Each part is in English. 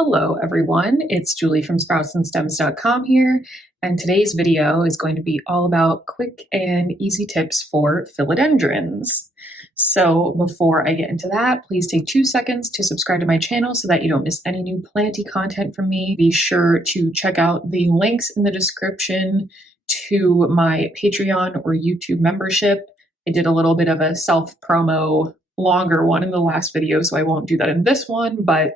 Hello everyone, it's Julie from sproutsandstems.com here, and today's video is going to be all about quick and easy tips for philodendrons. So before I get into that, please take 2 seconds to subscribe to my channel so that you don't miss any new planty content from me. Be sure to check out the links in the description to my Patreon or YouTube membership. I did a little bit of a self-promo, longer one in the last video, so I won't do that in this one, but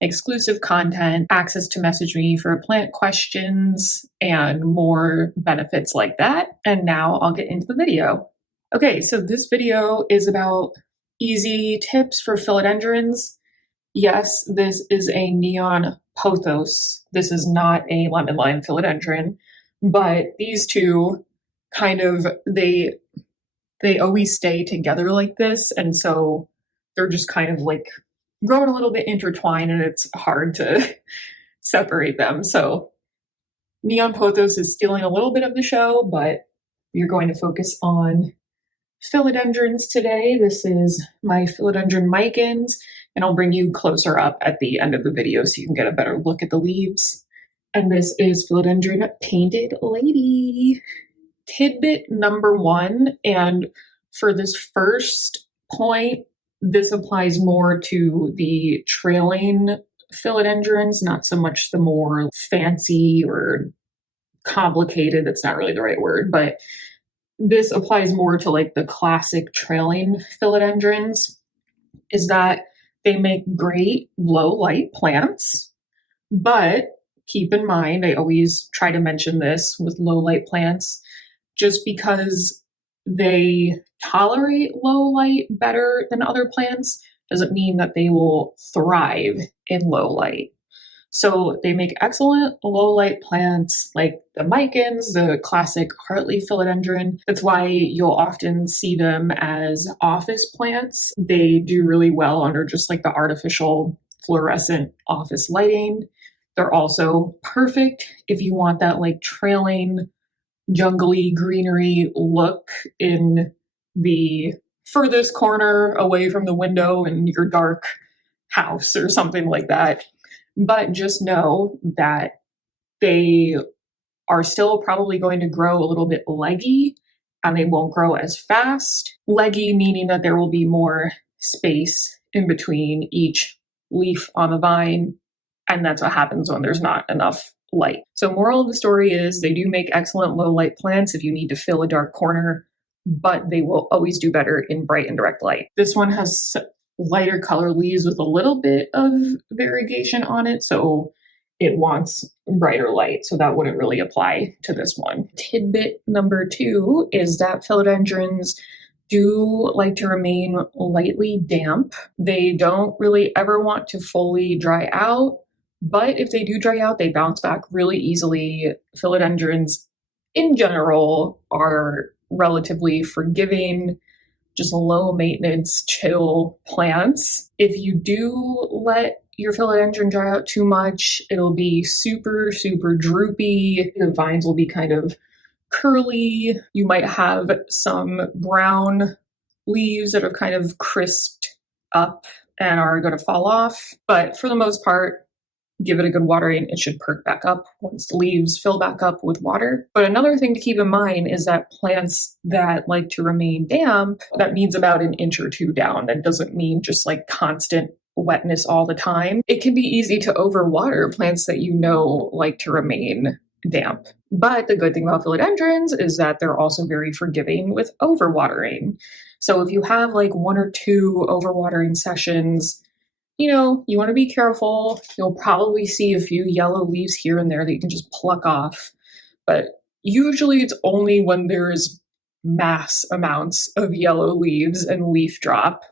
exclusive content, access to message me for plant questions, and more benefits like that. And now I'll get into the video. Okay, so this video is about easy tips for philodendrons. Yes, this is a neon pothos. This is not a lemon lime philodendron, but these two kind of, they always stay together like this, and so they're just kind of like growing a little bit intertwined, and it's hard to separate them. So neon pothos is stealing a little bit of the show, but we're going to focus on philodendrons today. This is my philodendron micans, and I'll bring you closer up at the end of the video so you can get a better look at the leaves. And this is philodendron painted lady. Tidbit number 1, and for this first point, this applies more to the trailing philodendrons, not so much the more fancy or complicated, that's not really the right word, but this applies more to like the classic trailing philodendrons, is that they make great low light plants, but keep in mind, I always try to mention this with low light plants, just because they tolerate low light better than other plants doesn't mean that they will thrive in low light. So they make excellent low light plants like the micans, the classic heartleaf philodendron. That's why you'll often see them as office plants. They do really well under just like the artificial fluorescent office lighting. They're also perfect if you want that like trailing jungly greenery look in the furthest corner away from the window in your dark house or something like that. But just know that they are still probably going to grow a little bit leggy, and they won't grow as fast. Leggy meaning that there will be more space in between each leaf on the vine, and that's what happens when there's not enough light. So moral of the story is they do make excellent low light plants if you need to fill a dark corner, but they will always do better in bright and direct light. This one has lighter color leaves with a little bit of variegation on it, so it wants brighter light, so that wouldn't really apply to this one. Tidbit number 2 is that philodendrons do like to remain lightly damp. They don't really ever want to fully dry out, but if they do dry out, they bounce back really easily. Philodendrons in general are relatively forgiving, just low maintenance, chill plants. If you do let your philodendron dry out too much, it'll be super, super droopy. The vines will be kind of curly. You might have some brown leaves that are kind of crisped up and are going to fall off. But for the most part, give it a good watering, it should perk back up once the leaves fill back up with water. But another thing to keep in mind is that plants that like to remain damp, that means about an inch or 2 down. That doesn't mean just like constant wetness all the time. It can be easy to overwater plants that you know like to remain damp. But the good thing about philodendrons is that they're also very forgiving with overwatering. So if you have like 1 or 2 overwatering sessions, you know, you want to be careful. You'll probably see a few yellow leaves here and there that you can just pluck off. But usually it's only when there's mass amounts of yellow leaves and leaf drop.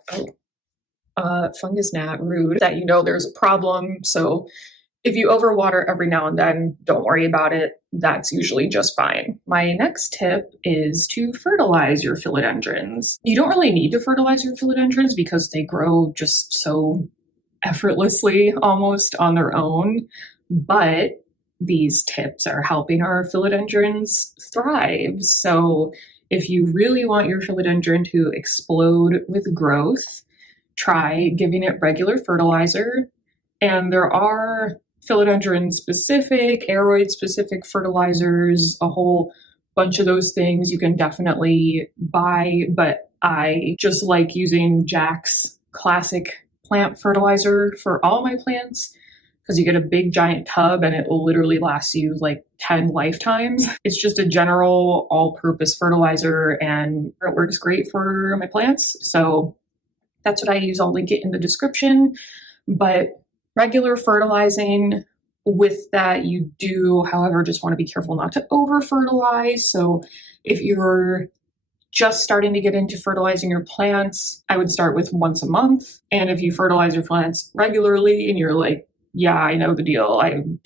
Fungus gnat, rude, that you know there's a problem. So if you overwater every now and then, don't worry about it. That's usually just fine. My next tip is to fertilize your philodendrons. You don't really need to fertilize your philodendrons because they grow just so effortlessly almost on their own, but these tips are helping our philodendrons thrive. So if you really want your philodendron to explode with growth, try giving it regular fertilizer. And there are philodendron specific, aroid specific fertilizers, a whole bunch of those things you can definitely buy, but I just like using Jack's classic plant fertilizer for all my plants because you get a big giant tub and it will literally last you like 10 lifetimes. It's just a general all-purpose fertilizer and it works great for my plants. So that's what I use. I'll link it in the description. But regular fertilizing, with that, you do, however, just want to be careful not to over fertilize. So if you're just starting to get into fertilizing your plants, I would start with once a month. And if you fertilize your plants regularly and you're like, yeah, I know the deal,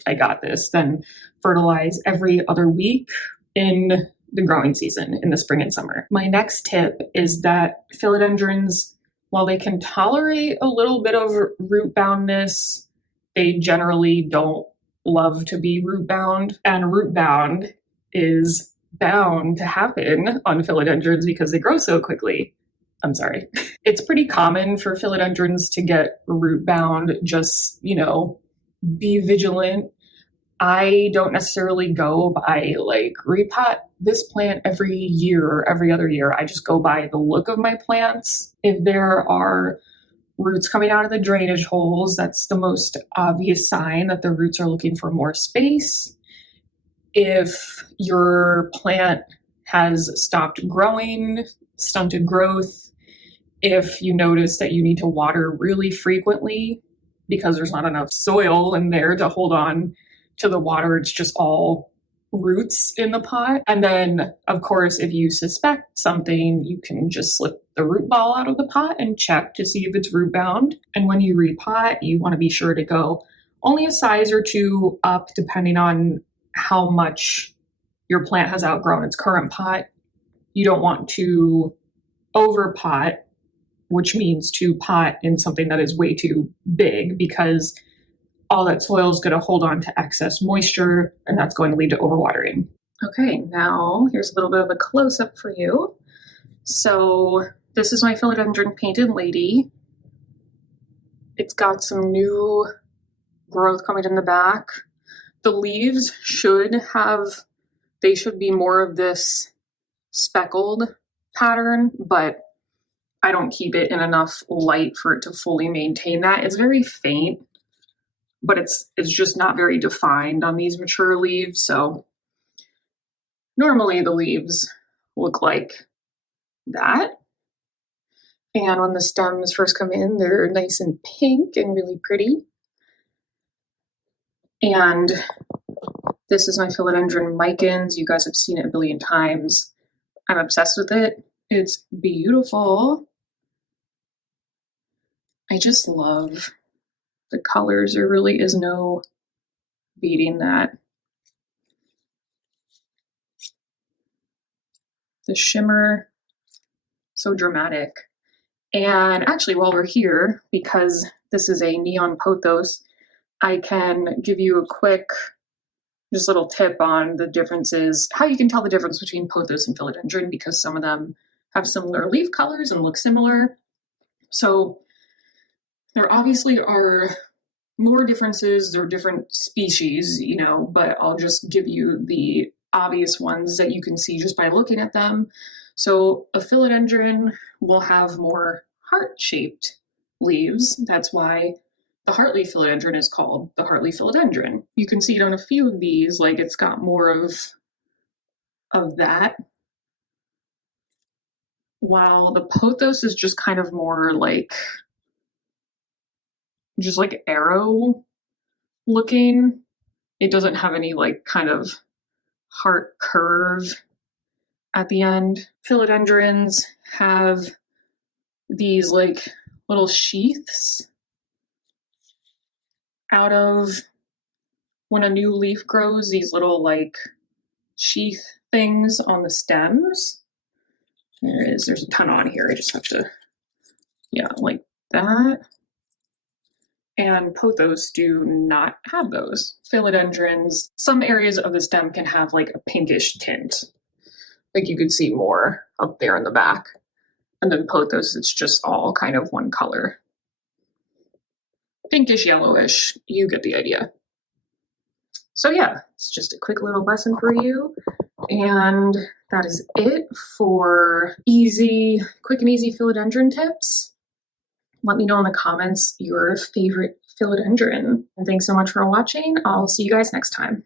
I got this, then fertilize every other week in the growing season in the spring and summer. My next tip is that philodendrons, while they can tolerate a little bit of root boundness, they generally don't love to be root bound. And root bound is bound to happen on philodendrons because they grow so quickly. I'm sorry. It's pretty common for philodendrons to get root bound. Just, be vigilant. I don't necessarily go by like repot this plant every year or every other year. I just go by the look of my plants. If there are roots coming out of the drainage holes, that's the most obvious sign that the roots are looking for more space. If your plant has stopped growing, stunted growth, if you notice that you need to water really frequently because there's not enough soil in there to hold on to the water, it's just all roots in the pot. And then, of course, if you suspect something, you can just slip the root ball out of the pot and check to see if it's root bound. And when you repot, you want to be sure to go only a size or two up, depending on how much your plant has outgrown its current pot. You don't want to overpot, which means to pot in something that is way too big, because all that soil is going to hold on to excess moisture, and that's going to lead to overwatering. Okay, now here's a little bit of a close-up for you. So this is my philodendron painted lady. It's got some new growth coming in the back. The leaves should be more of this speckled pattern, but I don't keep it in enough light for it to fully maintain that. It's very faint, but it's just not very defined on these mature leaves. So normally the leaves look like that. And when the stems first come in, they're nice and pink and really pretty. And this is my philodendron micans. You guys have seen it a billion times. I'm obsessed with it. It's beautiful. I just love the colors. There really is no beating that. The shimmer, so dramatic. And actually, while we're here, because this is a neon pothos, I can give you a quick, just little tip on the differences, how you can tell the difference between pothos and philodendron, because some of them have similar leaf colors and look similar. So there obviously are more differences. They're different species, but I'll just give you the obvious ones that you can see just by looking at them. So a philodendron will have more heart-shaped leaves. That's why the heartleaf philodendron is called the heartleaf philodendron. You can see it on a few of these, like it's got more of that. While the pothos is just kind of more like, just like arrow looking. It doesn't have any like kind of heart curve at the end. Philodendrons have these like little sheaths out of when a new leaf grows, these little like sheath things on the stems. There's a ton on here. I just have to, like that. And pothos do not have those. Philodendrons, some areas of the stem can have like a pinkish tint. Like you could see more up there in the back. And then pothos, it's just all kind of one color. pinkish yellowish. You get the idea. So yeah, it's just a quick little lesson for you. And that is it for quick and easy philodendron tips. Let me know in the comments your favorite philodendron. And thanks so much for watching. I'll see you guys next time.